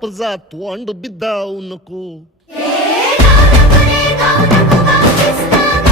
गप जा तोंड बिदाऊ नको. गाऊ नको रे, गाऊ नको, गाऊ दिसतं.